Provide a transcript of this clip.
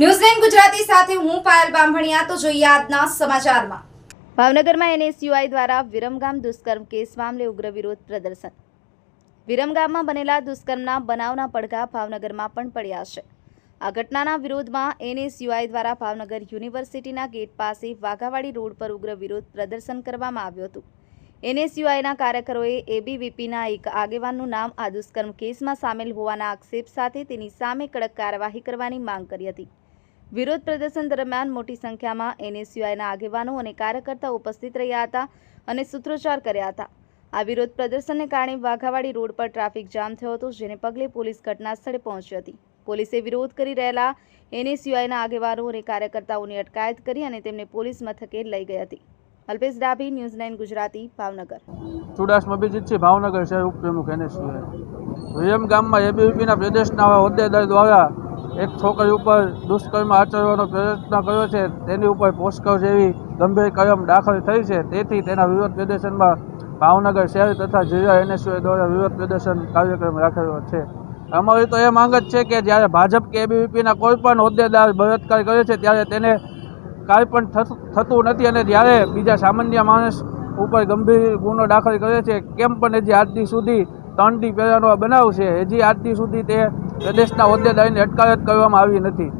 ન્યૂઝલેન્ડ ગુજરાતી સાથે હું પાયલ બામભણિયા, તો જોઈએ આજના સમાચારમાં. ભાવનગરમાં એનએસયુઆઈ દ્વારા વિરમગામ દુષ્કર્મ કેસ મામલે ઉગ્ર વિરોધ પ્રદર્શન. વિરમગામમાં બનેલા દુષ્કર્મના બનાવના પડઘા ભાવનગરમાં પણ પડ્યા છે. આ ઘટનાના વિરોધમાં એનએસયુઆઈ દ્વારા ભાવનગર યુનિવર્સિટીના ગેટ પાસે વાઘાવાડી રોડ પર ઉગ્ર વિરોધ પ્રદર્શન કરવામાં આવ્યું હતું. એનએસયુઆઈના કાર્યકરોએ એબીવીપીના એક આગેવાનનું નામ આ દુષ્કર્મ કેસમાં સામેલ હોવાના આક્ષેપ સાથે તેની સામે કડક કાર્યવાહી કરવાની માંગ કરી હતી. વિરોધ પ્રદર્શન દરમિયાન મોટી સંખ્યામાં એનએસયુઆઈના આગેવાનો અને કાર્યકર્તાઓ ઉપસ્થિત રહ્યા હતા અને સૂત્રોચ્ચાર કર્યા હતા. આ વિરોધ પ્રદર્શનને કારણે વાઘાવાડી રોડ પર ટ્રાફિક જામ થયો હતો, જેને પગલે પોલીસ ઘટના સ્થળે પહોંચી હતી. પોલીસે વિરોધ કરી રહેલા એનએસયુઆઈના આગેવાનો અને કાર્યકર્તાઓની અટકાયત કરી અને તેમને પોલીસ મથકે લઈ ગઈ હતી. Alpesh Dabhi, news nine Gujarati, Bhavnagar. Chudasama Abhijit છે, ભાવનગર શહેર ઉપપ્રમુખ એનએસયુઆઈ. ગામમાં એબીવીપીના પ્રદેશના હોદ્દેદાર દ્વારા એક છોકરી ઉપર દુષ્કર્મ આચરવાનો પ્રયત્ન કર્યો છે, તેની ઉપર પોસ્કર જેવી ગંભીર કલમ દાખલ થઈ છે. તેથી તેના વિરોધ પ્રદર્શનમાં ભાવનગર શહેર તથા જિલ્લા એનએસયુએ દ્વારા વિરોધ પ્રદર્શન કાર્યક્રમ રાખેલો છે. અમારી તો એ માંગ જ છે કે જ્યારે ભાજપ કે એબીવીપીના કોઈ પણ હોદ્દેદાર બળાત્કાર કરે છે, ત્યારે તેને કાંઈ પણ થતું નથી અને જ્યારે બીજા સામાન્ય માણસ ઉપર ગંભીર ગુનો દાખલ કરે છે, કેમ પણ હજી આજ સુધી ત્રણ દી પહેલાંનો બનાવ છે. હજી આજ સુધી તે પ્રદેશના હોદ્દેદારીને અટકાયત કરવામાં આવી નથી.